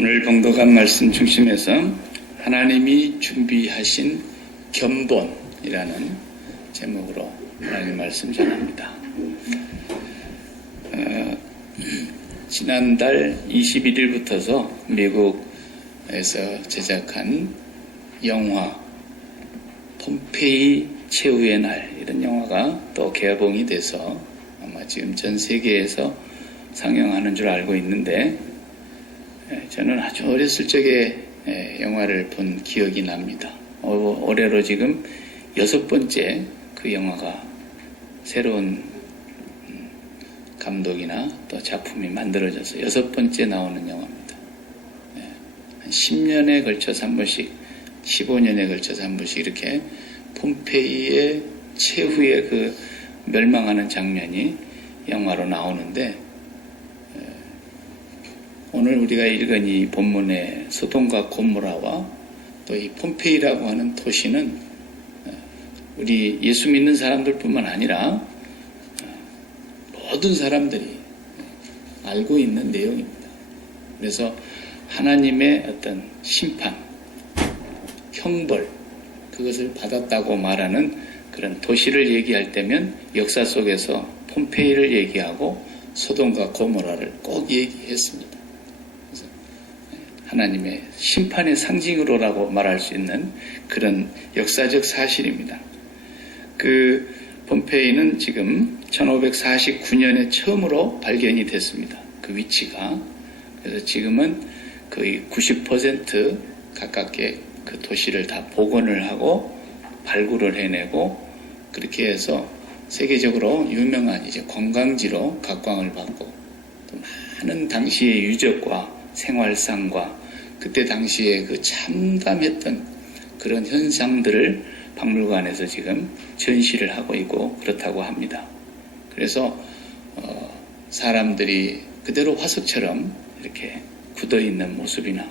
오늘 봉독한 말씀 중심에서 하나님이 준비하신 견본이라는 제목으로 하나님 말씀 전합니다. 지난달 21일부터서 미국에서 제작한 영화 폼페이 최후의 날, 이런 영화가 또 개봉이 돼서 아마 지금 전 세계에서 상영하는 줄 알고 있는데, 저는 아주 어렸을 적에 영화를 본 기억이 납니다. 올해로 지금 6번째 그 영화가 새로운 감독이나 또 작품이 만들어져서 6번째 나오는 영화입니다. 한 10년에 걸쳐서 한 번씩, 15년에 걸쳐서 한 번씩 이렇게 폼페이의 최후의 그 멸망하는 장면이 영화로 나오는데, 오늘 우리가 읽은 이 본문의 소돔과 고모라와 또 이 폼페이라고 하는 도시는 우리 예수 믿는 사람들뿐만 아니라 모든 사람들이 알고 있는 내용입니다. 그래서 하나님의 어떤 심판, 형벌, 그것을 받았다고 말하는 그런 도시를 얘기할 때면 역사 속에서 폼페이를 얘기하고 소돔과 고모라를 꼭 얘기했습니다. 그래서 하나님의 심판의 상징으로라고 말할 수 있는 그런 역사적 사실입니다. 그 폼페이는 지금 1549년에 처음으로 발견이 됐습니다. 그 위치가. 그래서 지금은 거의 90% 가깝게 그 도시를 다 복원을 하고 발굴을 해내고, 그렇게 해서 세계적으로 유명한 이제 관광지로 각광을 받고, 또 많은 당시의 유적과 생활상과 그때 당시에 그 참담했던 그런 현상들을 박물관에서 지금 전시를 하고 있고 그렇다고 합니다. 그래서 사람들이 그대로 화석처럼 이렇게 굳어있는 모습이나,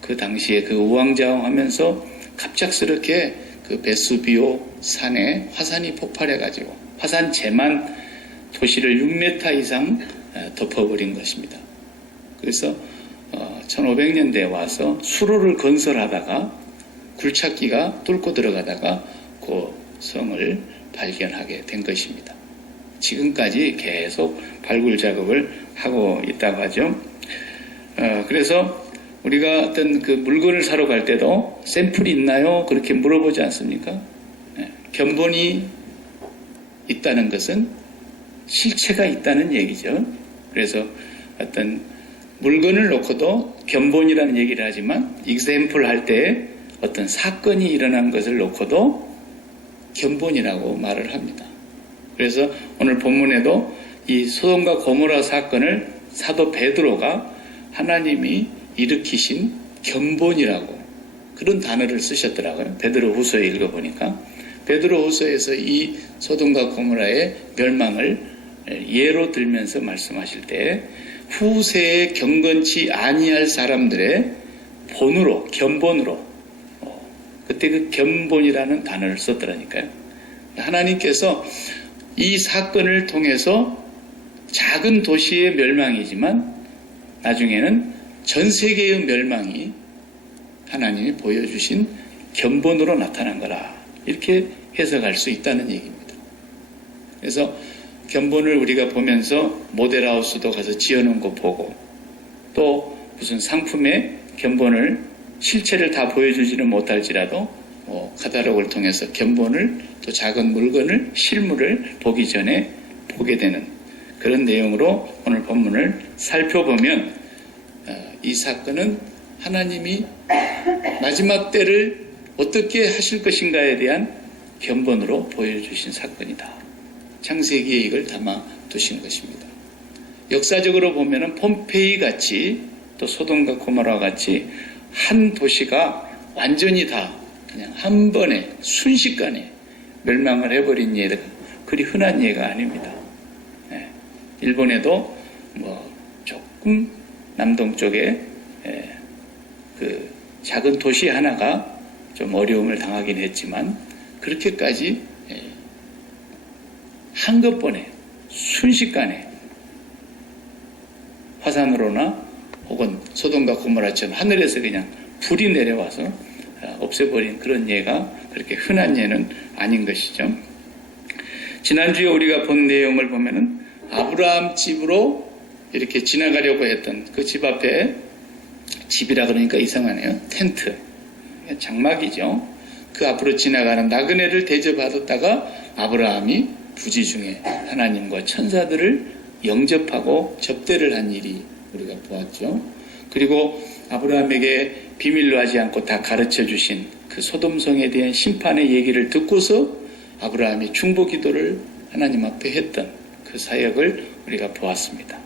그 당시에 그 우왕좌왕하면서 갑작스럽게 그 베수비오 산에 화산이 폭발해가지고 화산재만 도시를 6m 이상 덮어버린 것입니다. 그래서 1500년대에 와서 수로를 건설하다가 굴착기가 뚫고 들어가다가 그 성을 발견하게 된 것입니다. 지금까지 계속 발굴 작업을 하고 있다고 하죠. 그래서 우리가 어떤 그 물건을 사러 갈 때도 샘플이 있나요? 그렇게 물어보지 않습니까? 견본이 있다는 것은 실체가 있다는 얘기죠. 그래서 어떤 물건을 놓고도 견본이라는 얘기를 하지만, example 할 때 어떤 사건이 일어난 것을 놓고도 견본이라고 말을 합니다. 그래서 오늘 본문에도 이 소돔과 고모라 사건을 사도 베드로가 하나님이 일으키신 견본이라고 그런 단어를 쓰셨더라고요. 베드로 후서에 읽어보니까 베드로 후서에서 이 소돔과 고모라의 멸망을 예로 들면서 말씀하실 때 후세에 경건치 아니할 사람들의 본으로, 견본으로, 그때 그 견본이라는 단어를 썼더라니까요. 하나님께서 이 사건을 통해서 작은 도시의 멸망이지만 나중에는 전 세계의 멸망이 하나님이 보여주신 견본으로 나타난 거라, 이렇게 해석할 수 있다는 얘기입니다. 그래서 견본을 우리가 보면서 모델하우스도 가서 지어놓은 거 보고, 또 무슨 상품의 견본을 실체를 다 보여주지는 못할지라도 카탈로그를 통해서 견본을, 또 작은 물건을, 실물을 보기 전에 보게 되는 그런 내용으로 오늘 본문을 살펴보면, 이 사건은 하나님이 마지막 때를 어떻게 하실 것인가에 대한 견본으로 보여주신 사건이다. 창세기에 이걸 담아 두신 것입니다. 역사적으로 보면은 폼페이 같이, 또 소돔과 고모라 같이 한 도시가 완전히 다 그냥 한 번에 순식간에 멸망을 해버린 예가 그리 흔한 예가 아닙니다. 일본에도 조금 남동쪽에 그 작은 도시 하나가 좀 어려움을 당하긴 했지만, 그렇게까지 한꺼번에 순식간에 화산으로나 혹은 소돔과 고모라처럼 하늘에서 그냥 불이 내려와서 없애버린 그런 예가 그렇게 흔한 예는 아닌 것이죠. 지난주에 우리가 본 내용을 보면은 아브라함 집으로 이렇게 지나가려고 했던 그 집 앞에, 집이라 그러니까 이상하네요. 텐트. 장막이죠. 그 앞으로 지나가는 나그네를 대접받았다가 아브라함이 부지 중에 하나님과 천사들을 영접하고 접대를 한 일이 우리가 보았죠. 그리고 아브라함에게 비밀로 하지 않고 다 가르쳐 주신 그 소돔성에 대한 심판의 얘기를 듣고서 아브라함이 중보 기도를 하나님 앞에 했던 그 사역을 우리가 보았습니다.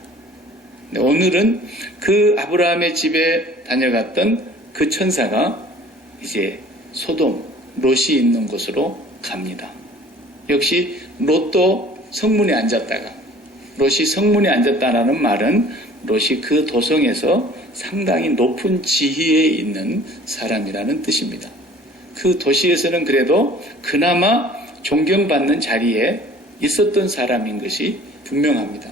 오늘은 그 아브라함의 집에 다녀갔던 그 천사가 이제 소돔, 롯이 있는 곳으로 갑니다. 역시 롯도 성문에 앉았다가, 롯이 성문에 앉았다라는 말은 롯이 그 도성에서 상당히 높은 지위에 있는 사람이라는 뜻입니다. 그 도시에서는 그래도 그나마 존경받는 자리에 있었던 사람인 것이 분명합니다.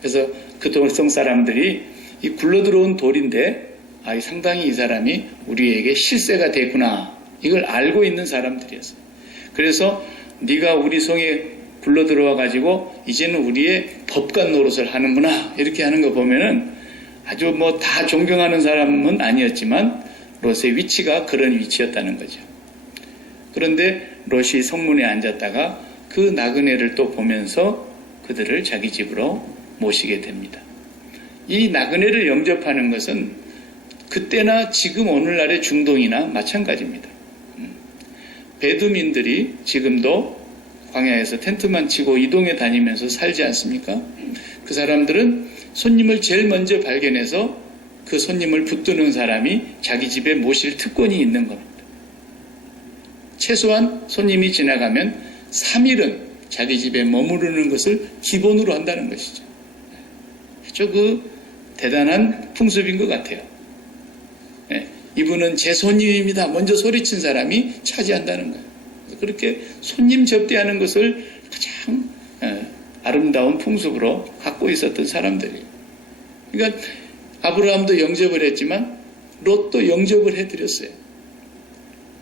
그래서 그 도성 사람들이 이 굴러들어온 돌인데 상당히 이 사람이 우리에게 실세가 됐구나, 이걸 알고 있는 사람들이었어요. 그래서 네가 우리 성에 굴러들어와 가지고 이제는 우리의 법관 노릇을 하는구나, 이렇게 하는 거 보면은 아주 다 존경하는 사람은 아니었지만 롯의 위치가 그런 위치였다는 거죠. 그런데 롯이 성문에 앉았다가 그 나그네를 또 보면서 그들을 자기 집으로 모시게 됩니다. 이 나그네를 영접하는 것은 그때나 지금 오늘날의 중동이나 마찬가지입니다. 베두민들이 지금도 광야에서 텐트만 치고 이동해 다니면서 살지 않습니까? 그 사람들은 손님을 제일 먼저 발견해서 그 손님을 붙드는 사람이 자기 집에 모실 특권이 있는 겁니다. 최소한 손님이 지나가면 3일은 자기 집에 머무르는 것을 기본으로 한다는 것이죠. 아주 그 대단한 풍습인 것 같아요. 이분은 제 손님입니다. 먼저 소리친 사람이 차지한다는 거예요. 그렇게 손님 접대하는 것을 가장 아름다운 풍습으로 갖고 있었던 사람들이에요. 그러니까 아브라함도 영접을 했지만 롯도 영접을 해드렸어요.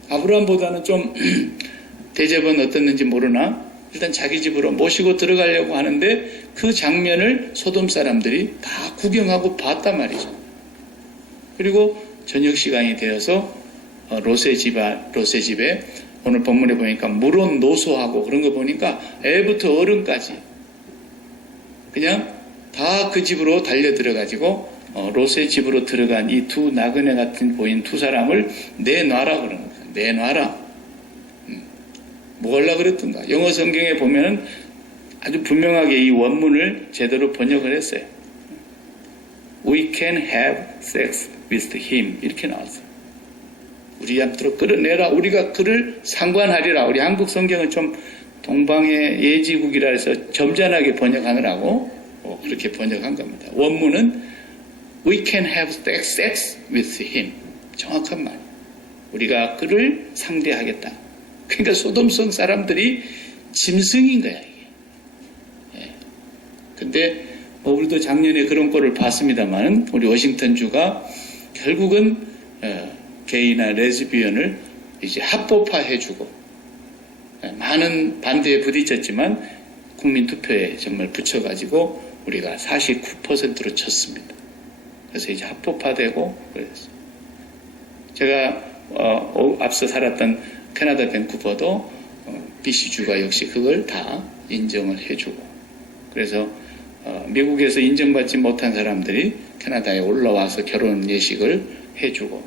아브라함보다는 좀 대접은 어땠는지 모르나 일단 자기 집으로 모시고 들어가려고 하는데 그 장면을 소돔 사람들이 다 구경하고 봤단 말이죠. 그리고 저녁 시간이 되어서 롯의 집에 오늘 본문에 보니까 물론 노소하고 그런 거 보니까 애부터 어른까지 그냥 다 그 집으로 달려 들어가지고 롯의 집으로 들어간 이 두 나그네 같은 보인 두 사람을 내놔라 그러는 거예요. 내놔라. 뭐 하려고 그랬던가. 영어 성경에 보면 아주 분명하게 이 원문을 제대로 번역을 했어요. We can have sex with him. 이렇게 나왔어요. 우리한테로 끌어내라. 우리가 그를 상관하리라. 우리 한국 성경은 좀 동방의 예지국이라 해서 점잖하게 번역하느라고 그렇게 번역한 겁니다. 원문은 We can have sex with him. 정확한 말. 우리가 그를 상대하겠다. 그러니까 소돔성 사람들이 짐승인 거야. 이게. 근데 우리도 작년에 그런 꼴을 봤습니다만 우리 워싱턴주가 결국은 게이나 레즈비언을 이제 합법화해주고 많은 반대에 부딪혔지만 국민투표에 정말 붙여가지고 우리가 49%로 쳤습니다. 그래서 이제 합법화되고 그랬어요. 제가 앞서 살았던 캐나다 밴쿠버도 BC주가 역시 그걸 다 인정을 해주고 그래서 미국에서 인정받지 못한 사람들이 캐나다에 올라와서 결혼 예식을 해주고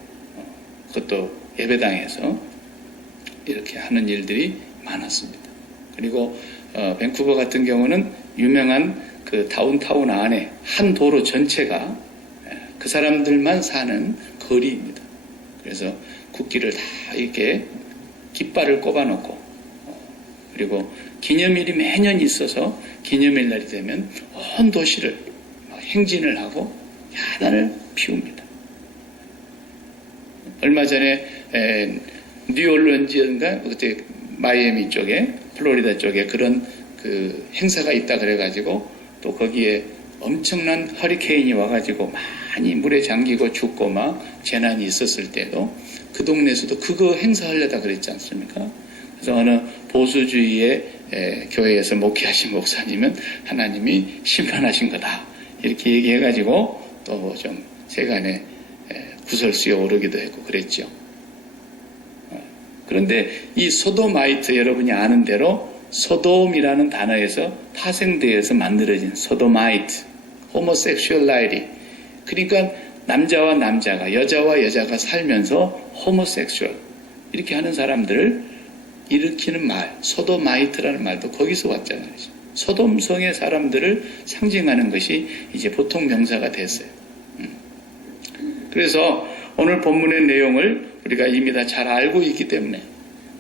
그것도 예배당에서 이렇게 하는 일들이 많았습니다. 그리고 밴쿠버 같은 경우는 유명한 그 다운타운 안에 한 도로 전체가 그 사람들만 사는 거리입니다. 그래서 국기를 다 이렇게 깃발을 꼽아놓고 그리고 기념일이 매년 있어서 기념일 날이 되면 온 도시를 행진을 하고 야단을 피웁니다. 얼마 전에 뉴올리언즈인가 그때 마이애미 쪽에 플로리다 쪽에 그런 그 행사가 있다 그래가지고 또 거기에 엄청난 허리케인이 와가지고 많이 물에 잠기고 죽고 막 재난이 있었을 때도 그 동네에서도 그거 행사하려다 그랬지 않습니까? 그래서 어느 보수주의의 교회에서 목회하신 목사님은 하나님이 심판하신 거다 이렇게 얘기해가지고 또 좀 세간에 구설수에 오르기도 했고 그랬죠. 그런데 이 소도마이트 여러분이 아는 대로 소돔이라는 단어에서 파생되어서 만들어진 소도마이트, 호모섹슈얼라이티. 그러니까 남자와 남자가 여자와 여자가 살면서 호모섹슈얼 이렇게 하는 사람들을 일으키는 말, 소도마이트라는 말도 거기서 왔잖아요. 소돔성의 사람들을 상징하는 것이 이제 보통 명사가 됐어요. 그래서 오늘 본문의 내용을 우리가 이미 다 잘 알고 있기 때문에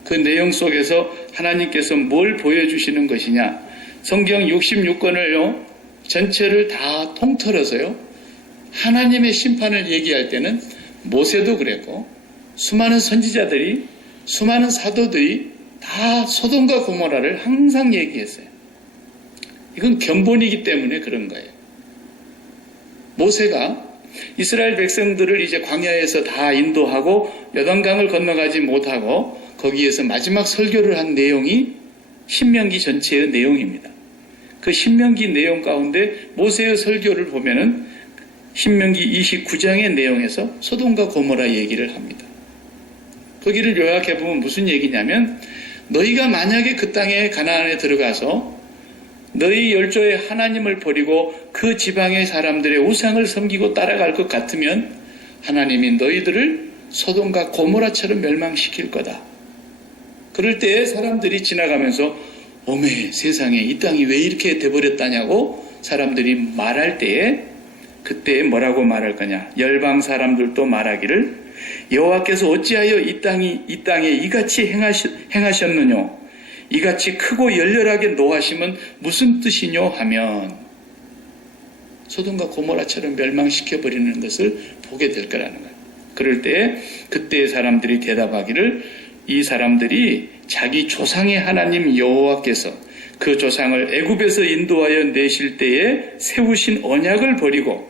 그 내용 속에서 하나님께서 뭘 보여주시는 것이냐. 성경 66권을요, 전체를 다 통틀어서요, 하나님의 심판을 얘기할 때는 모세도 그랬고, 수많은 선지자들이, 수많은 사도들이 다 소돔과 고모라를 항상 얘기했어요. 이건 견본이기 때문에 그런 거예요. 모세가 이스라엘 백성들을 이제 광야에서 다 인도하고 요단강을 건너가지 못하고 거기에서 마지막 설교를 한 내용이 신명기 전체의 내용입니다. 그 신명기 내용 가운데 모세의 설교를 보면은 신명기 29장의 내용에서 소돔과 고모라 얘기를 합니다. 거기를 요약해 보면 무슨 얘기냐면 너희가 만약에 그 땅에 가나안에 들어가서 너희 열조의 하나님을 버리고 그 지방의 사람들의 우상을 섬기고 따라갈 것 같으면 하나님이 너희들을 소돔과 고모라처럼 멸망시킬 거다. 그럴 때 사람들이 지나가면서 어메 세상에 이 땅이 왜 이렇게 돼버렸다냐고 사람들이 말할 때에 그때 뭐라고 말할 거냐. 열방 사람들도 말하기를 여호와께서 어찌하여 이 땅에 이같이 행하셨느뇨. 이같이 크고 열렬하게 노하심은 무슨 뜻이뇨 하면 소돔과 고모라처럼 멸망시켜버리는 것을 보게 될 거라는 거예요. 그럴 때 그때 사람들이 대답하기를 이 사람들이 자기 조상의 하나님 여호와께서 그 조상을 애굽에서 인도하여 내실 때에 세우신 언약을 버리고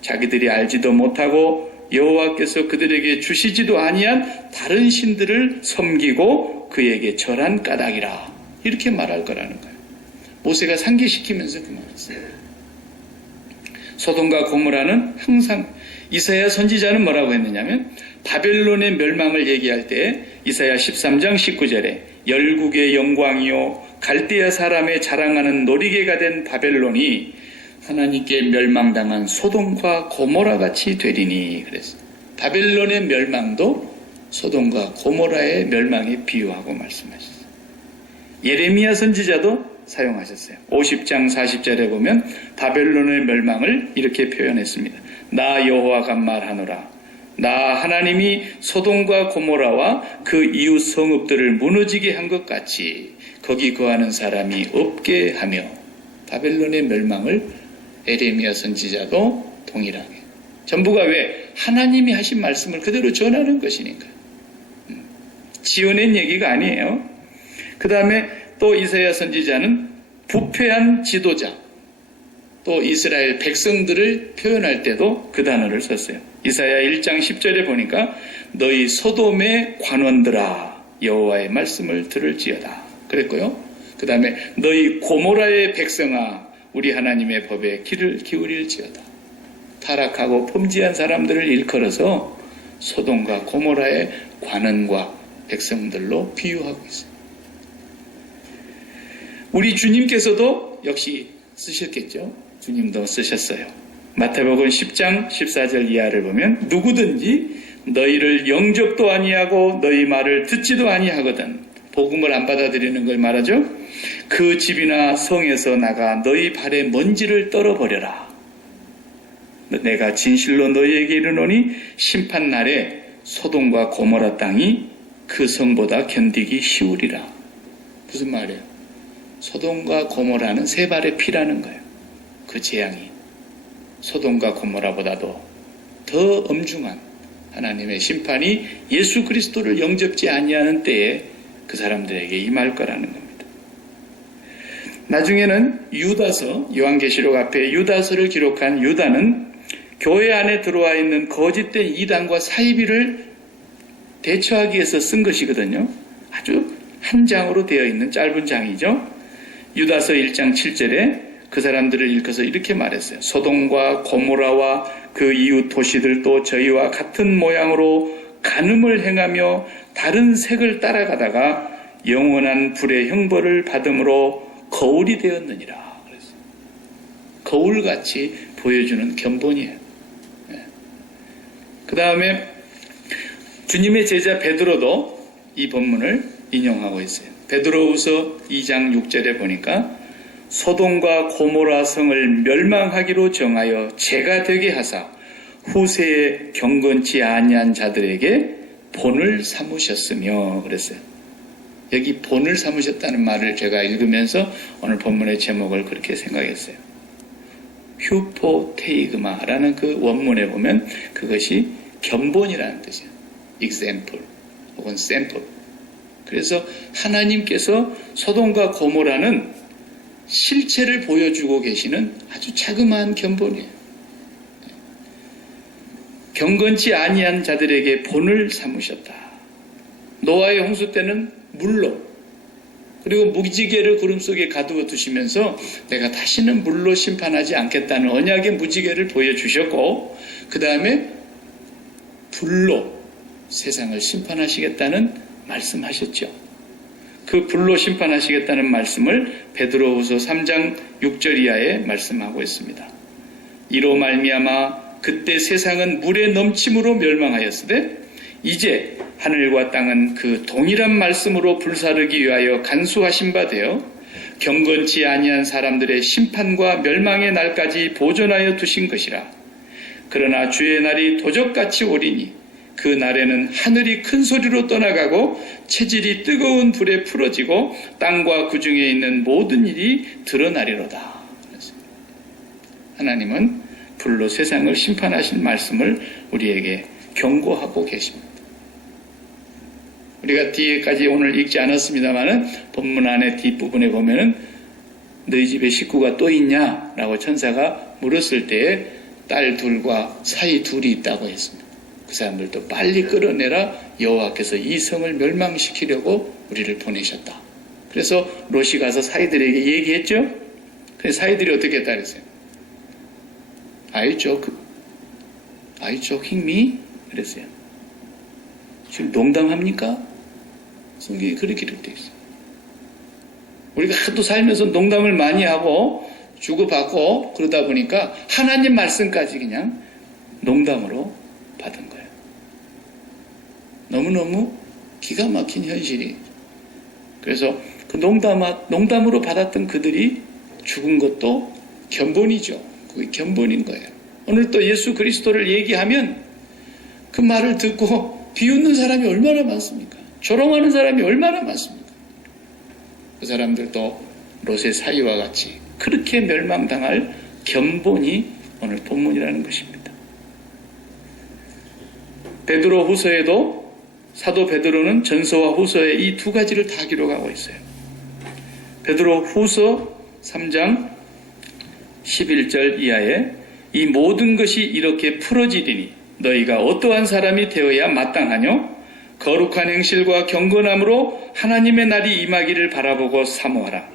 자기들이 알지도 못하고 여호와께서 그들에게 주시지도 아니한 다른 신들을 섬기고 그에게 절한 까닭이라 이렇게 말할 거라는 거예요. 모세가 상기시키면서 그 말했어요. 소돔과 고모라는 항상 이사야 선지자는 뭐라고 했느냐면 바벨론의 멸망을 얘기할 때 이사야 13장 19절에 열국의 영광이요 갈대아 사람의 자랑하는 놀이개가 된 바벨론이 하나님께 멸망당한 소돔과 고모라 같이 되리니 그랬어요. 바벨론의 멸망도 소돔과 고모라의 멸망에 비유하고 말씀하셨어요. 예레미야 선지자도 사용하셨어요. 50장 40절에 보면 바벨론의 멸망을 이렇게 표현했습니다. 나 여호와가 말하노라. 나 하나님이 소돔과 고모라와 그 이웃 성읍들을 무너지게 한 것 같이 거기 거하는 사람이 없게 하며 바벨론의 멸망을 예레미야 선지자도 동일하게 전부가 왜 하나님이 하신 말씀을 그대로 전하는 것이니까 지어낸 얘기가 아니에요. 그 다음에 또 이사야 선지자는 부패한 지도자 또 이스라엘 백성들을 표현할 때도 그 단어를 썼어요. 이사야 1장 10절에 보니까 너희 소돔의 관원들아 여호와의 말씀을 들을지어다 그랬고요. 그 다음에 너희 고모라의 백성아 우리 하나님의 법에 귀를 기울일지어다. 타락하고 범죄한 사람들을 일컬어서 소돔과 고모라의 관원과 백성들로 비유하고 있어요. 우리 주님께서도 역시 쓰셨겠죠. 주님도 쓰셨어요. 마태복음 10장 14절 이하를 보면 누구든지 너희를 영접도 아니하고 너희 말을 듣지도 아니하거든 복음을 안 받아들이는 걸 말하죠. 그 집이나 성에서 나가 너희 발에 먼지를 떨어버려라. 내가 진실로 너희에게 이르노니 심판날에 소돔과 고모라 땅이 그 성보다 견디기 쉬우리라. 무슨 말이에요? 소돔과 고모라는 세 발의 피라는 거예요. 그 재앙이 소돔과 고모라보다도 더 엄중한 하나님의 심판이 예수 그리스도를 영접지 아니하는 때에 그 사람들에게 임할 거라는 겁니다. 나중에는 유다서, 요한계시록 앞에 유다서를 기록한 유다는 교회 안에 들어와 있는 거짓된 이단과 사이비를 대처하기 위해서 쓴 것이거든요. 아주 한 장으로 되어 있는 짧은 장이죠. 유다서 1장 7절에 그 사람들을 일컬어서 이렇게 말했어요. 소돔과 고모라와 그 이웃 도시들도 저희와 같은 모양으로 간음을 행하며 다른 색을 따라가다가 영원한 불의 형벌을 받음으로 거울이 되었느니라. 그랬어요. 거울같이 보여주는 견본이에요. 그 다음에 주님의 제자 베드로도 이 본문을 인용하고 있어요. 베드로후서 2장 6절에 보니까 소돔과 고모라 성을 멸망하기로 정하여 죄가 되게 하사 후세에 경건치 아니한 자들에게 본을 삼으셨으며 그랬어요. 여기 본을 삼으셨다는 말을 제가 읽으면서 오늘 본문의 제목을 그렇게 생각했어요. 휴포테이그마라는 그 원문에 보면 그것이 견본이라는 뜻이에요. example 혹은 sample. 그래서 하나님께서 소돔과 고모라는 실체를 보여주고 계시는 아주 자그마한 견본이에요. 경건치 아니한 자들에게 본을 삼으셨다. 노아의 홍수 때는 물로, 그리고 무지개를 구름 속에 가두어 두시면서 내가 다시는 물로 심판하지 않겠다는 언약의 무지개를 보여주셨고, 그 다음에 불로 세상을 심판하시겠다는 말씀하셨죠. 그 불로 심판하시겠다는 말씀을 베드로후서 3장 6절 이하에 말씀하고 있습니다. 이로 말미암아 그때 세상은 물의 넘침으로 멸망하였으되 이제 하늘과 땅은 그 동일한 말씀으로 불사르기 위하여 간수하신 바 되어 경건치 아니한 사람들의 심판과 멸망의 날까지 보존하여 두신 것이라. 그러나 주의 날이 도적같이 오리니 그 날에는 하늘이 큰 소리로 떠나가고 체질이 뜨거운 불에 풀어지고 땅과 그 중에 있는 모든 일이 드러나리로다. 하나님은 불로 세상을 심판하실 말씀을 우리에게 경고하고 계십니다. 우리가 뒤에까지 오늘 읽지 않았습니다만은 본문 안에 뒷부분에 보면은 너희 집에 식구가 또 있냐? 라고 천사가 물었을 때에 딸 둘과 사이 둘이 있다고 했습니다. 그 사람들도 빨리 끌어내라. 여호와께서 이 성을 멸망시키려고 우리를 보내셨다. 그래서 롯이 가서 사이들에게 얘기했죠. 그래서 사이들이 어떻게 했다 그랬어요? Are you joking me? 그랬어요. 지금 농담합니까? 성경이 그렇게 기록되어 있어요. 우리가 하도 살면서 농담을 많이 하고 주고받고 그러다 보니까 하나님 말씀까지 그냥 농담으로 받은 거예요. 너무너무 기가 막힌 현실이. 그래서 그 농담으로 받았던 그들이 죽은 것도 견본이죠. 그게 견본인 거예요. 오늘 또 예수 그리스도를 얘기하면 그 말을 듣고 비웃는 사람이 얼마나 많습니까? 조롱하는 사람이 얼마나 많습니까? 그 사람들도 롯의 사이와 같이 그렇게 멸망당할 견본이 오늘 본문이라는 것입니다. 베드로 후서에도 사도 베드로는 전서와 후서에 이 두 가지를 다 기록하고 있어요. 베드로 후서 3장 11절 이하에 이 모든 것이 이렇게 풀어지리니 너희가 어떠한 사람이 되어야 마땅하뇨? 거룩한 행실과 경건함으로 하나님의 날이 임하기를 바라보고 사모하라.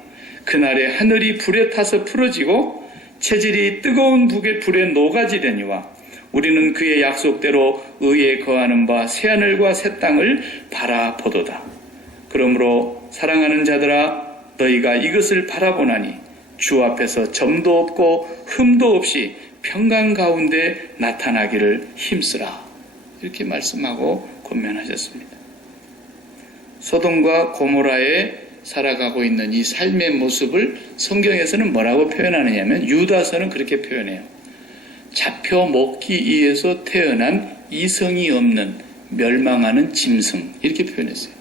그날에 하늘이 불에 타서 풀어지고 체질이 뜨거운 불에 녹아지려니와 우리는 그의 약속대로 의에 거하는 바 새하늘과 새 땅을 바라보도다. 그러므로 사랑하는 자들아 너희가 이것을 바라보나니 주 앞에서 점도 없고 흠도 없이 평강 가운데 나타나기를 힘쓰라. 이렇게 말씀하고 권면하셨습니다. 소돔과 고모라에 살아가고 있는 이 삶의 모습을 성경에서는 뭐라고 표현하느냐면 유다서는 그렇게 표현해요. 잡혀 먹기 위해서 태어난 이성이 없는 멸망하는 짐승 이렇게 표현했어요.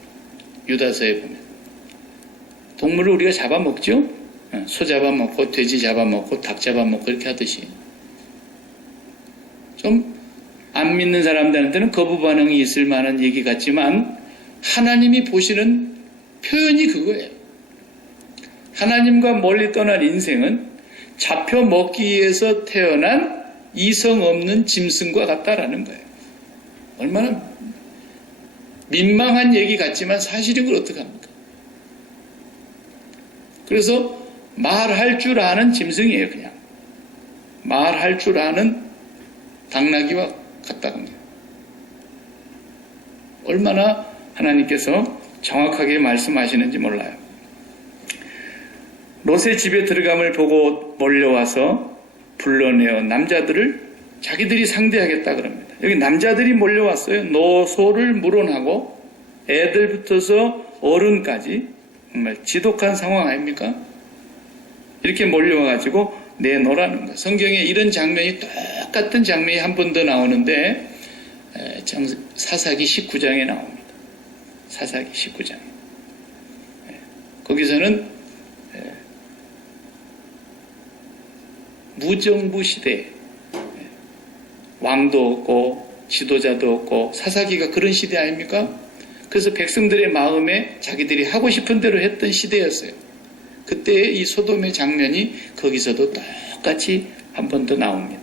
유다서에 보면 동물을 우리가 잡아먹죠. 소 잡아먹고 돼지 잡아먹고 닭 잡아먹고 이렇게 하듯이 좀 안 믿는 사람들한테는 거부 반응이 있을 만한 얘기 같지만 하나님이 보시는 표현이 그거예요. 하나님과 멀리 떠난 인생은 잡혀 먹기 위해서 태어난 이성 없는 짐승과 같다라는 거예요. 얼마나 민망한 얘기 같지만 사실인 걸 어떡합니까? 그래서 말할 줄 아는 짐승이에요, 그냥. 말할 줄 아는 당나귀와 같다고 합니다. 얼마나 하나님께서 정확하게 말씀하시는지 몰라요. 롯의 집에 들어감을 보고 몰려와서 불러내어 남자들을 자기들이 상대하겠다 그럽니다. 여기 남자들이 몰려왔어요. 노소를 물어나고 애들부터서 어른까지 정말 지독한 상황 아닙니까? 이렇게 몰려와가지고 내놓으라는 거예요. 성경에 이런 장면이 똑같은 장면이 한 번 더 나오는데 사사기 19장에 나옵니다. 사사기 19장. 거기서는 무정부 시대, 왕도 없고 지도자도 없고 사사기가 그런 시대 아닙니까? 그래서 백성들의 마음에 자기들이 하고 싶은 대로 했던 시대였어요. 그때의 이 소돔의 장면이 거기서도 똑같이 한 번 더 나옵니다.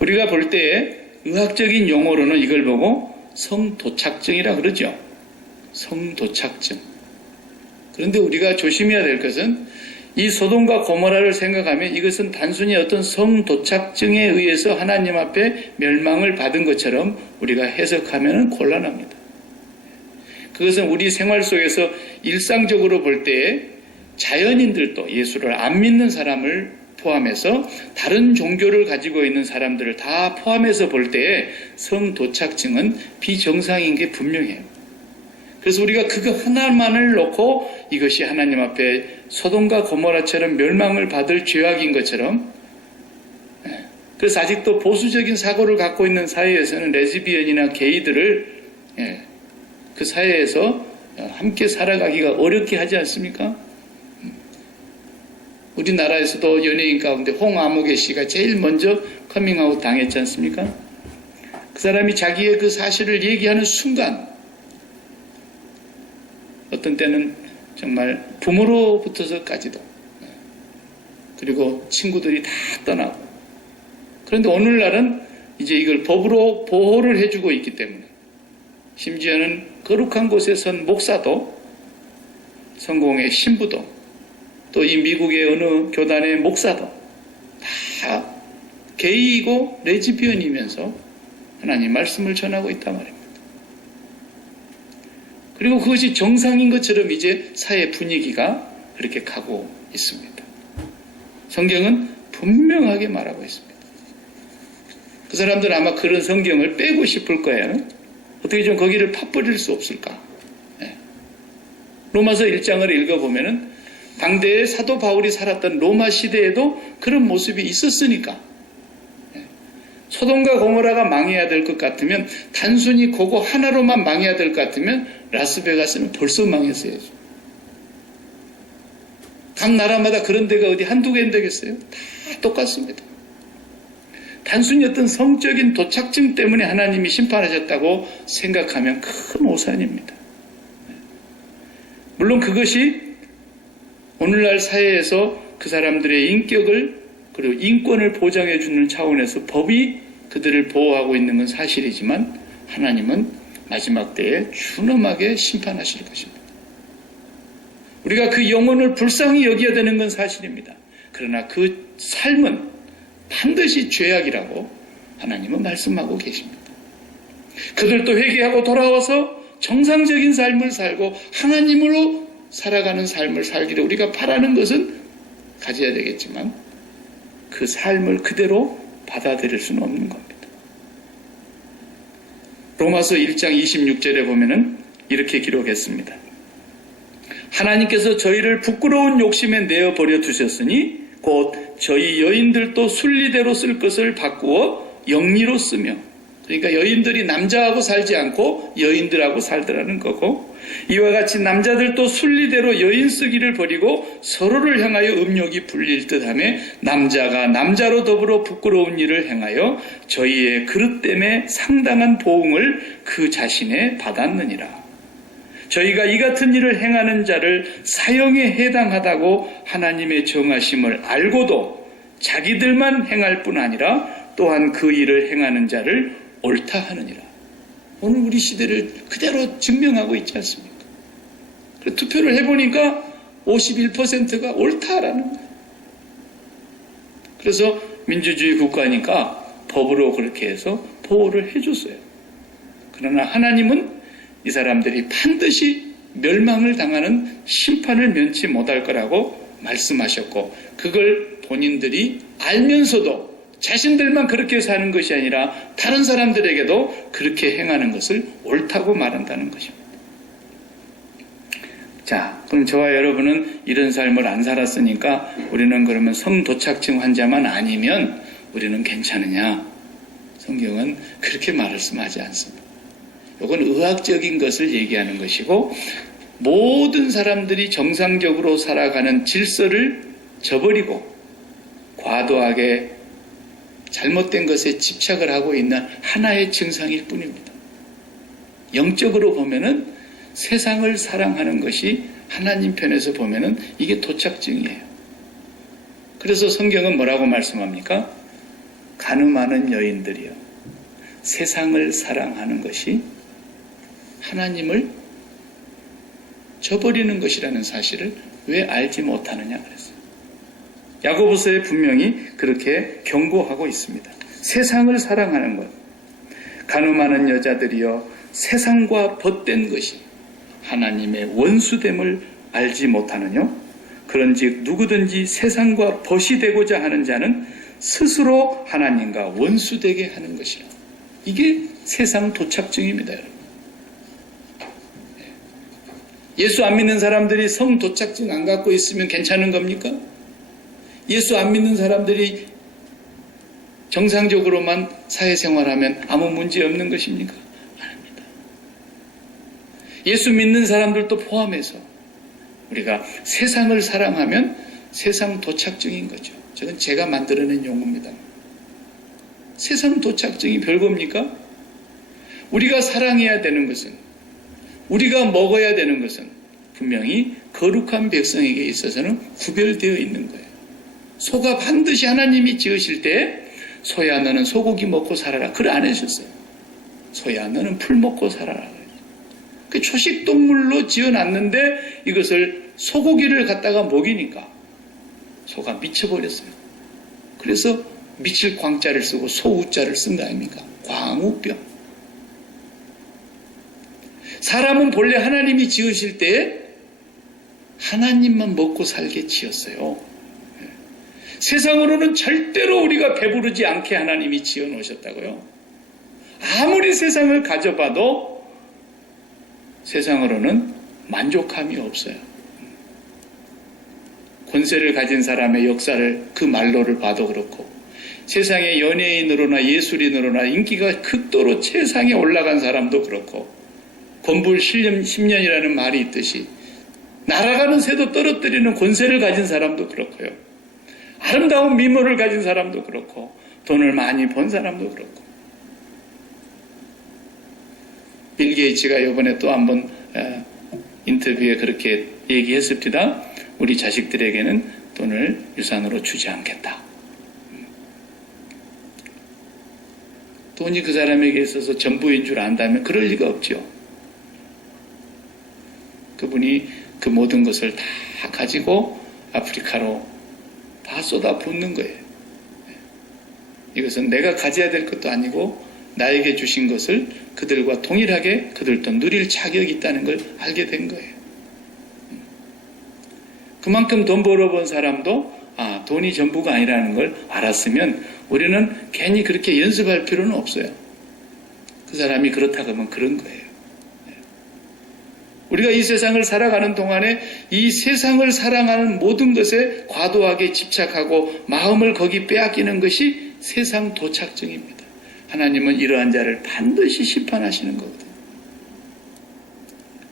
우리가 볼 때 의학적인 용어로는 이걸 보고 성도착증이라 그러죠. 성도착증. 그런데 우리가 조심해야 될 것은 이 소돔과 고모라를 생각하면 이것은 단순히 어떤 성도착증에 의해서 하나님 앞에 멸망을 받은 것처럼 우리가 해석하면 곤란합니다. 그것은 우리 생활 속에서 일상적으로 볼 때 자연인들도 예수를 안 믿는 사람을 포함해서 다른 종교를 가지고 있는 사람들을 다 포함해서 볼 때 성도착증은 비정상인 게 분명해요. 그래서 우리가 그거 하나만을 놓고 이것이 하나님 앞에 소돔과 고모라처럼 멸망을 받을 죄악인 것처럼, 그래서 아직도 보수적인 사고를 갖고 있는 사회에서는 레즈비언이나 게이들을 그 사회에서 함께 살아가기가 어렵게 하지 않습니까? 우리나라에서도 연예인 가운데 홍아무개 씨가 제일 먼저 커밍아웃 당했지 않습니까? 그 사람이 자기의 그 사실을 얘기하는 순간 어떤 때는 정말 부모로부터서까지도, 그리고 친구들이 다 떠나고, 그런데 오늘날은 이제 이걸 법으로 보호를 해주고 있기 때문에 심지어는 거룩한 곳에 선 목사도, 성공의 신부도, 또 이 미국의 어느 교단의 목사도 다 게이이고 레즈비언이면서 하나님 말씀을 전하고 있단 말입니다. 그리고 그것이 정상인 것처럼 이제 사회 분위기가 그렇게 가고 있습니다. 성경은 분명하게 말하고 있습니다. 그 사람들은 아마 그런 성경을 빼고 싶을 거예요. 어떻게 좀 거기를 파뿌릴 수 없을까? 로마서 1장을 읽어보면은 당대에 사도 바울이 살았던 로마 시대에도 그런 모습이 있었으니까, 소돔과 고모라가 망해야 될 것 같으면, 단순히 그거 하나로만 망해야 될 것 같으면 라스베가스는 벌써 망했어야죠. 각 나라마다 그런 데가 어디 한두 개는 되겠어요? 다 똑같습니다. 단순히 어떤 성적인 도착증 때문에 하나님이 심판하셨다고 생각하면 큰 오산입니다. 물론 그것이 오늘날 사회에서 그 사람들의 인격을, 그리고 인권을 보장해 주는 차원에서 법이 그들을 보호하고 있는 건 사실이지만, 하나님은 마지막 때에 준엄하게 심판하실 것입니다. 우리가 그 영혼을 불쌍히 여겨야 되는 건 사실입니다. 그러나 그 삶은 반드시 죄악이라고 하나님은 말씀하고 계십니다. 그들도 회개하고 돌아와서 정상적인 삶을 살고 하나님으로 살아가는 삶을 살기를 우리가 바라는 것은 가져야 되겠지만, 그 삶을 그대로 받아들일 수는 없는 겁니다. 로마서 1장 26절에 보면은 이렇게 기록했습니다. 하나님께서 저희를 부끄러운 욕심에 내어버려 두셨으니 곧 저희 여인들도 순리대로 쓸 것을 바꾸어 영리로 쓰며, 그러니까 여인들이 남자하고 살지 않고 여인들하고 살더라는 거고, 이와 같이 남자들도 순리대로 여인 쓰기를 버리고 서로를 향하여 음욕이 불릴 듯하며 남자가 남자로 더불어 부끄러운 일을 행하여 저희의 그릇됨에 상당한 보응을 그 자신에 받았느니라. 저희가 이 같은 일을 행하는 자를 사형에 해당하다고 하나님의 정하심을 알고도 자기들만 행할 뿐 아니라 또한 그 일을 행하는 자를 옳다 하느니라. 오늘 우리 시대를 그대로 증명하고 있지 않습니까? 투표를 해보니까 51%가 옳다라는 거예요. 그래서 민주주의 국가니까 법으로 그렇게 해서 보호를 해줬어요. 그러나 하나님은 이 사람들이 반드시 멸망을 당하는 심판을 면치 못할 거라고 말씀하셨고, 그걸 본인들이 알면서도 자신들만 그렇게 사는 것이 아니라 다른 사람들에게도 그렇게 행하는 것을 옳다고 말한다는 것입니다. 자, 그럼 저와 여러분은 이런 삶을 안 살았으니까 우리는 그러면 성도착증 환자만 아니면 우리는 괜찮으냐? 성경은 그렇게 말씀하지 않습니다. 이건 의학적인 것을 얘기하는 것이고, 모든 사람들이 정상적으로 살아가는 질서를 저버리고 과도하게 잘못된 것에 집착을 하고 있는 하나의 증상일 뿐입니다. 영적으로 보면은 세상을 사랑하는 것이 하나님 편에서 보면은 이게 도착증이에요. 그래서 성경은 뭐라고 말씀합니까? 간음하는 여인들이요, 세상을 사랑하는 것이 하나님을 저버리는 것이라는 사실을 왜 알지 못하느냐 그랬어요. 야고보서에 분명히 그렇게 경고하고 있습니다. 세상을 사랑하는 것, 간음하는 여자들이여 세상과 벗된 것이 하나님의 원수됨을 알지 못하느뇨? 그런즉 누구든지 세상과 벗이 되고자 하는 자는 스스로 하나님과 원수되게 하는 것이라. 이게 세상 도착증입니다, 여러분. 예수 안 믿는 사람들이 성 도착증 안 갖고 있으면 괜찮은 겁니까? 예수 안 믿는 사람들이 정상적으로만 사회생활하면 아무 문제 없는 것입니까? 아닙니다. 예수 믿는 사람들도 포함해서 우리가 세상을 사랑하면 세상 도착증인 거죠. 저는 제가 만들어낸 용어입니다. 세상 도착증이 별겁니까? 우리가 사랑해야 되는 것은, 우리가 먹어야 되는 것은 분명히 거룩한 백성에게 있어서는 구별되어 있는 거예요. 소가 반드시 하나님이 지으실 때 소야 너는 소고기 먹고 살아라, 그래 안 하셨어요. 소야 너는 풀 먹고 살아라. 그 초식동물로 지어놨는데 이것을 소고기를 갖다가 먹이니까 소가 미쳐버렸어요. 그래서 미칠 광자를 쓰고 소우자를 쓴 거 아닙니까? 광우병. 사람은 본래 하나님이 지으실 때 하나님만 먹고 살게 지었어요. 세상으로는 절대로 우리가 배부르지 않게 하나님이 지어 놓으셨다고요. 아무리 세상을 가져봐도 세상으로는 만족함이 없어요. 권세를 가진 사람의 역사를, 그 말로를 봐도 그렇고, 세상의 연예인으로나 예술인으로나 인기가 극도로 최상에 올라간 사람도 그렇고, 권불 10년이라는 말이 있듯이 날아가는 새도 떨어뜨리는 권세를 가진 사람도 그렇고요. 아름다운 미모를 가진 사람도 그렇고, 돈을 많이 번 사람도 그렇고. 빌 게이츠가 이번에 또 한번 인터뷰에 그렇게 얘기했습니다. 우리 자식들에게는 돈을 유산으로 주지 않겠다. 돈이 그 사람에게 있어서 전부인 줄 안다면 그럴 리가 없죠. 그분이 그 모든 것을 다 가지고 아프리카로 다 쏟아붓는 거예요. 이것은 내가 가져야 될 것도 아니고 나에게 주신 것을 그들과 동일하게 그들도 누릴 자격이 있다는 걸 알게 된 거예요. 그만큼 돈 벌어본 사람도 돈이 전부가 아니라는 걸 알았으면 우리는 괜히 그렇게 연습할 필요는 없어요. 그 사람이 그렇다고 하면 그런 거예요. 우리가 이 세상을 살아가는 동안에 이 세상을 사랑하는 모든 것에 과도하게 집착하고 마음을 거기 빼앗기는 것이 세상 도착증입니다. 하나님은 이러한 자를 반드시 심판하시는 거거든요.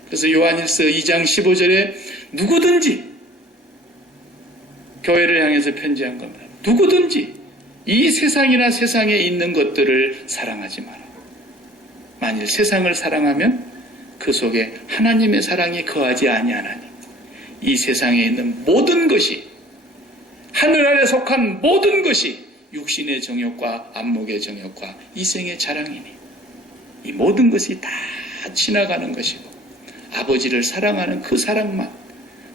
그래서 요한일서 2장 15절에 누구든지, 교회를 향해서 편지한 겁니다. 누구든지 이 세상이나 세상에 있는 것들을 사랑하지 마라. 만일 세상을 사랑하면 그 속에 하나님의 사랑이 거하지 아니하나니 이 세상에 있는 모든 것이, 하늘 아래 속한 모든 것이 육신의 정욕과 안목의 정욕과 이생의 자랑이니 이 모든 것이 다 지나가는 것이고 아버지를 사랑하는 그 사랑만,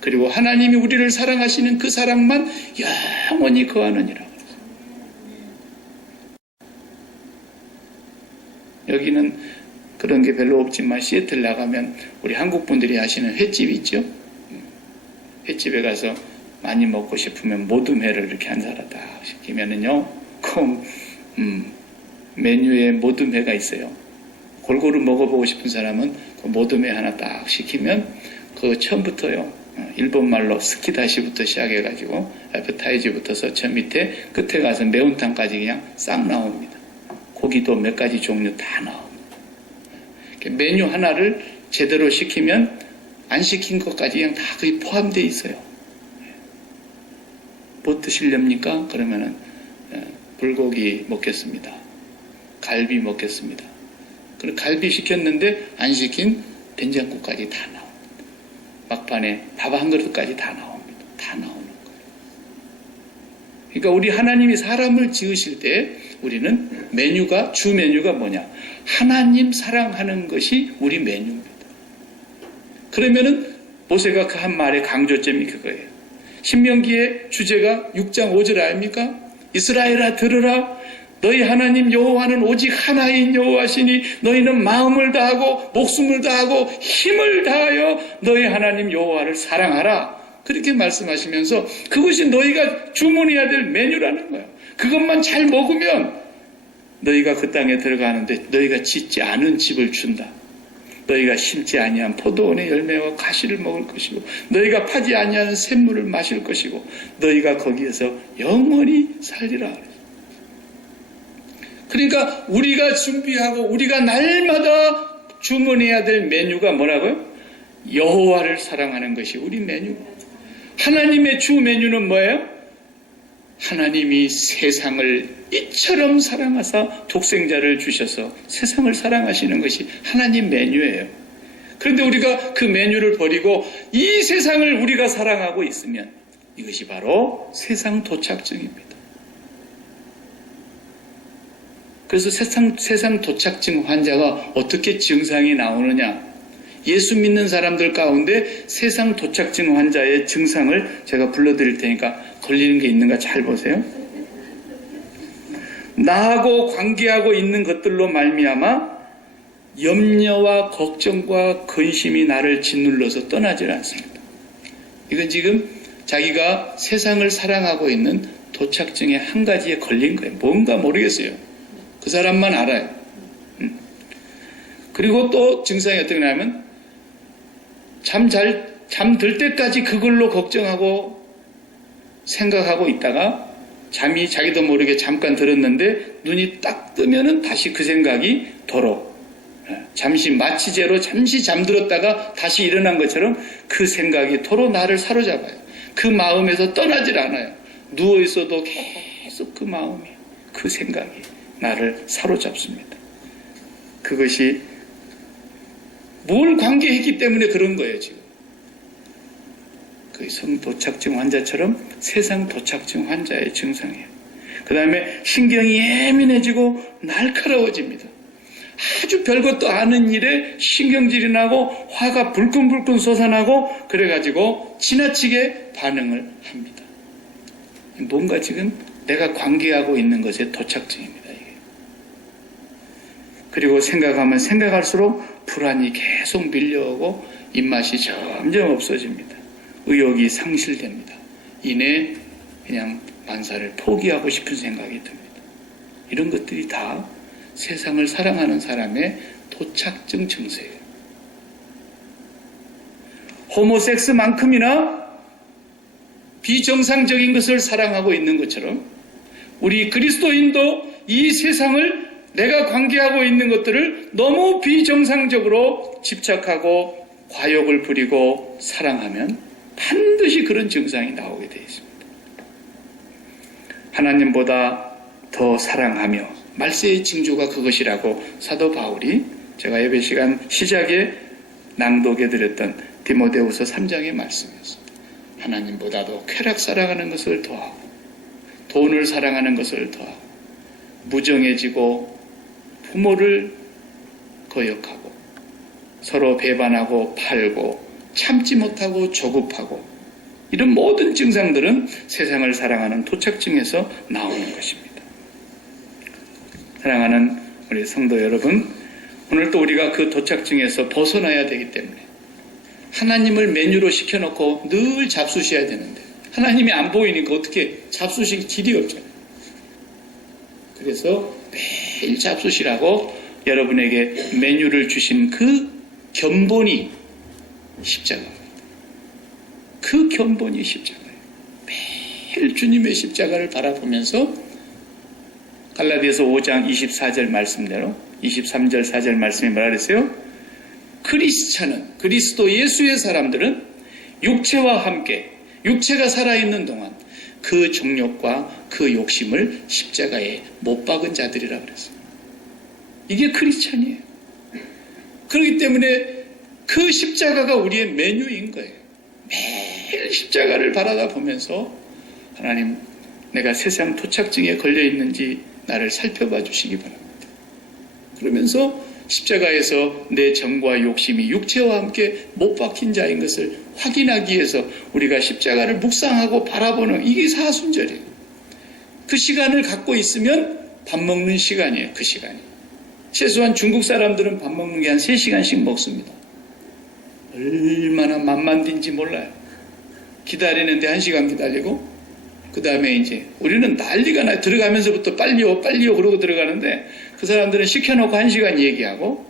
그리고 하나님이 우리를 사랑하시는 그 사랑만 영원히 거하느니라. 여기는 그런 게 별로 없지만 시애틀 나가면 우리 한국 분들이 하시는 횟집 있죠? 횟집에 가서 많이 먹고 싶으면 모둠회를 이렇게 한 사람 딱 시키면은요, 메뉴에 모둠회가 있어요. 골고루 먹어보고 싶은 사람은 그 모둠회 하나 딱 시키면 그 처음부터요, 일본 말로 스키다시부터 시작해가지고 애프타이즈부터서 저 밑에 끝에 가서 매운탕까지 그냥 싹 나옵니다. 고기도 몇 가지 종류 다 나옵니다. 메뉴 하나를 제대로 시키면 안 시킨 것까지 그냥 다 거의 포함되어 있어요. 뭐 드시렵니까? 그러면은 불고기 먹겠습니다. 갈비 먹겠습니다. 그리고 갈비 시켰는데 안 시킨 된장국까지 다 나옵니다. 막판에 밥 한 그릇까지 다 나옵니다. 다 나오는 거예요. 그러니까 우리 하나님이 사람을 지으실 때 우리는 메뉴가, 주 메뉴가 뭐냐? 하나님 사랑하는 것이 우리 메뉴입니다. 그러면은 모세가 그 한 말의 강조점이 그거예요. 신명기의 주제가 6장 5절 아닙니까? 이스라엘아 들으라. 너희 하나님 여호와는 오직 하나인 여호와시니 너희는 마음을 다하고 목숨을 다하고 힘을 다하여 너희 하나님 여호와를 사랑하라. 그렇게 말씀하시면서 그것이 너희가 주문해야 될 메뉴라는 거예요. 그것만 잘 먹으면 너희가 그 땅에 들어가는데 너희가 짓지 않은 집을 준다. 너희가 심지 아니한 포도원의 열매와 가시를 먹을 것이고 너희가 파지 아니한 샘물을 마실 것이고 너희가 거기에서 영원히 살리라. 그러니까 우리가 준비하고 우리가 날마다 주문해야 될 메뉴가 뭐라고요? 여호와를 사랑하는 것이 우리 메뉴. 하나님의 주 메뉴는 뭐예요? 하나님이 세상을 이처럼 사랑하사 독생자를 주셔서 세상을 사랑하시는 것이 하나님 메뉴예요. 그런데 우리가 그 메뉴를 버리고 이 세상을 우리가 사랑하고 있으면 이것이 바로 세상 도착증입니다. 그래서 세상 도착증 환자가 어떻게 증상이 나오느냐? 예수 믿는 사람들 가운데 세상 도착증 환자의 증상을 제가 불러드릴 테니까 걸리는 게 있는가 잘 보세요. 나하고 관계하고 있는 것들로 말미암아 염려와 걱정과 근심이 나를 짓눌러서 떠나질 않습니다. 이건 지금 자기가 세상을 사랑하고 있는 도착증의 한 가지에 걸린 거예요. 뭔가 모르겠어요. 그 사람만 알아요. 그리고 또 증상이 어떻게 나냐면 잠들 때까지 그걸로 걱정하고 생각하고 있다가 잠이 자기도 모르게 잠깐 들었는데 눈이 딱 뜨면은 다시 그 생각이 도로 잠시 마취제로 잠시 잠들었다가 다시 일어난 것처럼 그 생각이 도로 나를 사로잡아요. 그 마음에서 떠나질 않아요. 누워있어도 계속 그 마음이, 그 생각이 나를 사로잡습니다. 그것이 뭘 관계했기 때문에 그런 거예요, 지금. 그 성도착증 환자처럼 세상 도착증 환자의 증상이에요. 그 다음에 신경이 예민해지고 날카로워집니다. 아주 별것도 아닌 일에 신경질이 나고 화가 불끈불끈 솟아나고 그래가지고 지나치게 반응을 합니다. 뭔가 지금 내가 관계하고 있는 것의 도착증입니다. 이게. 그리고 생각하면 생각할수록 불안이 계속 밀려오고 입맛이 점점 없어집니다. 의욕이 상실됩니다. 이내 그냥 만사를 포기하고 싶은 생각이 듭니다. 이런 것들이 다 세상을 사랑하는 사람의 도착증 증세예요. 호모섹스만큼이나 비정상적인 것을 사랑하고 있는 것처럼 우리 그리스도인도 이 세상을 내가 관계하고 있는 것들을 너무 비정상적으로 집착하고 과욕을 부리고 사랑하면 반드시 그런 증상이 나오게 되어 있습니다. 하나님보다 더 사랑하며 말세의 징조가 그것이라고 사도 바울이 제가 예배 시간 시작에 낭독해드렸던 디모데후서 3장의 말씀이었습니다. 하나님보다도 쾌락 사랑하는 것을 더하고 돈을 사랑하는 것을 더하고 무정해지고 부모를 거역하고 서로 배반하고 팔고 참지 못하고 조급하고 이런 모든 증상들은 세상을 사랑하는 토착증에서 나오는 것입니다. 사랑하는 우리 성도 여러분, 오늘 또 우리가 그 토착증에서 벗어나야 되기 때문에 하나님을 메뉴로 시켜놓고 늘 잡수셔야 되는데 하나님이 안 보이니까 어떻게 잡수실 길이 없잖아요. 그래서 매일 잡수시라고 여러분에게 메뉴를 주신 그 견본이 십자가입니다. 그 견본이 십자가예요. 매일 주님의 십자가를 바라보면서 갈라디아서 5장 24절 말씀대로 23절 4절 말씀이 뭐라 그랬어요? 크리스찬은 그리스도 예수의 사람들은 육체와 함께 육체가 살아있는 동안 그 정욕과 그 욕심을 십자가에 못 박은 자들이라 그랬어요. 이게 크리스찬이에요. 그렇기 때문에 그 십자가가 우리의 메뉴인 거예요. 매일 십자가를 바라다 보면서 하나님, 내가 세상 토착증에 걸려 있는지 나를 살펴봐 주시기 바랍니다. 그러면서 십자가에서 내 정과 욕심이 육체와 함께 못 박힌 자인 것을 확인하기 위해서 우리가 십자가를 묵상하고 바라보는 이게 사순절이에요. 그 시간을 갖고 있으면 밥 먹는 시간이에요. 그 시간이. 최소한 중국 사람들은 밥 먹는 게 한 3시간씩 먹습니다. 얼마나 만만딘지 몰라요. 기다리는데 1시간 기다리고 그 다음에 이제 우리는 난리가 나요. 들어가면서부터 빨리요 그러고 들어가는데 그 사람들은 시켜놓고 1시간 얘기하고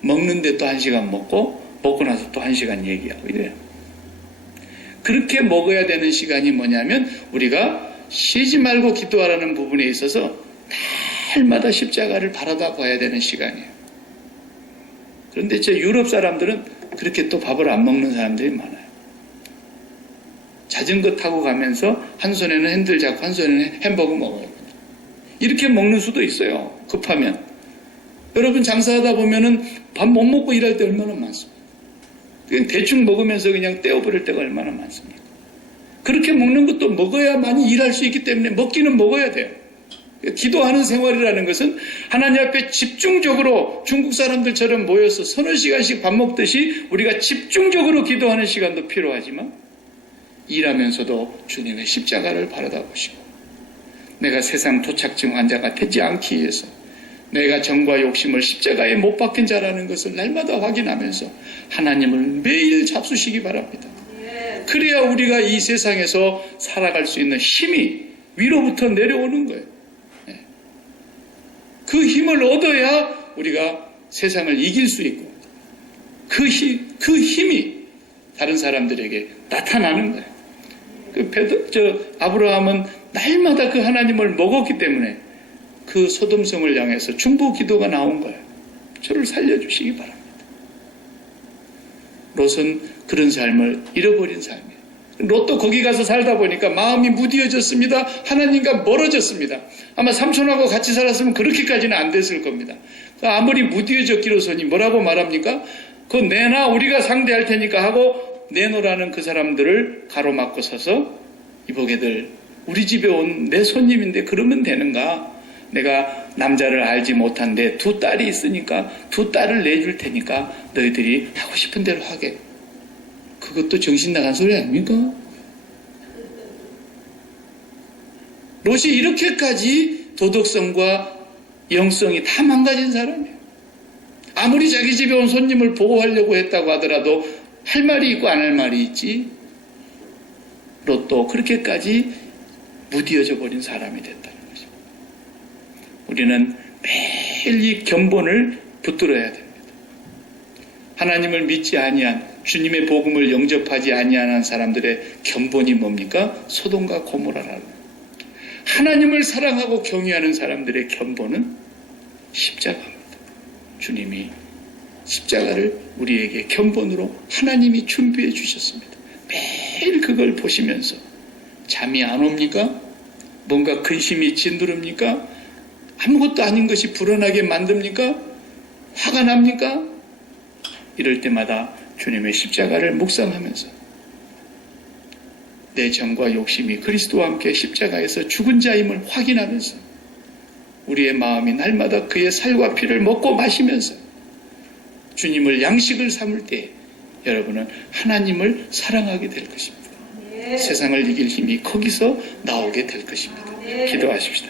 먹는데 또 1시간 먹고 나서 또 1시간 얘기하고 이래요. 그렇게 먹어야 되는 시간이 뭐냐면 우리가 쉬지 말고 기도하라는 부분에 있어서 날마다 십자가를 바라다 봐야 되는 시간이에요. 그런데 저 유럽 사람들은 그렇게 또 밥을 안 먹는 사람들이 많아요. 자전거 타고 가면서 한 손에는 핸들 잡고 한 손에는 햄버거 먹어요. 이렇게 먹는 수도 있어요. 급하면. 여러분 장사하다 보면은 밥 못 먹고 일할 때 얼마나 많습니까? 그냥 대충 먹으면서 그냥 떼어버릴 때가 얼마나 많습니까? 그렇게 먹는 것도 먹어야만이 일할 수 있기 때문에 먹기는 먹어야 돼요. 기도하는 생활이라는 것은 하나님 앞에 집중적으로 중국 사람들처럼 모여서 서너 시간씩 밥 먹듯이 우리가 집중적으로 기도하는 시간도 필요하지만 일하면서도 주님의 십자가를 바라다 보시고 내가 세상 토착증 환자가 되지 않기 위해서 내가 정과 욕심을 십자가에 못 박힌 자라는 것을 날마다 확인하면서 하나님을 매일 잡수시기 바랍니다. 그래야 우리가 이 세상에서 살아갈 수 있는 힘이 위로부터 내려오는 거예요. 그 힘을 얻어야 우리가 세상을 이길 수 있고 그 힘이 다른 사람들에게 나타나는 거예요. 아브라함은 날마다 그 하나님을 먹었기 때문에 그 소돔성을 향해서 중보 기도가 나온 거예요. 저를 살려주시기 바랍니다. 롯은 그런 삶을 잃어버린 삶이에요. 롯도 거기 가서 살다 보니까 마음이 무디어졌습니다. 하나님과 멀어졌습니다. 아마 삼촌하고 같이 살았으면 그렇게까지는 안 됐을 겁니다. 아무리 무디어졌기로서니 뭐라고 말합니까? 그거 내놔, 우리가 상대할 테니까 하고 내놓으라는 그 사람들을 가로막고 서서 이보게들 우리 집에 온 내 손님인데 그러면 되는가? 내가 남자를 알지 못한데 2 딸이 있으니까 2 딸을 내줄 테니까 너희들이 하고 싶은 대로 하게. 그것도 정신 나간 소리 아닙니까? 롯이 이렇게까지 도덕성과 영성이 다 망가진 사람이에요. 아무리 자기 집에 온 손님을 보호하려고 했다고 하더라도 할 말이 있고 안 할 말이 있지. 롯도 그렇게까지 무디어져 버린 사람이 됐다는 것입니다. 우리는 매일 이 견본을 붙들어야 됩니다. 하나님을 믿지 아니한 주님의 복음을 영접하지 아니하는 사람들의 견본이 뭡니까? 소돔과 고모라라는 하나님을 사랑하고 경외하는 사람들의 견본은 십자가입니다. 주님이 십자가를 우리에게 견본으로 하나님이 준비해 주셨습니다. 매일 그걸 보시면서 잠이 안 옵니까? 뭔가 근심이 진두릅니까? 아무것도 아닌 것이 불안하게 만듭니까? 화가 납니까? 이럴 때마다 주님의 십자가를 묵상하면서 내 정과 욕심이 그리스도와 함께 십자가에서 죽은 자임을 확인하면서 우리의 마음이 날마다 그의 살과 피를 먹고 마시면서 주님을 양식을 삼을 때 여러분은 하나님을 사랑하게 될 것입니다. 세상을 이길 힘이 거기서 나오게 될 것입니다. 기도하십시다.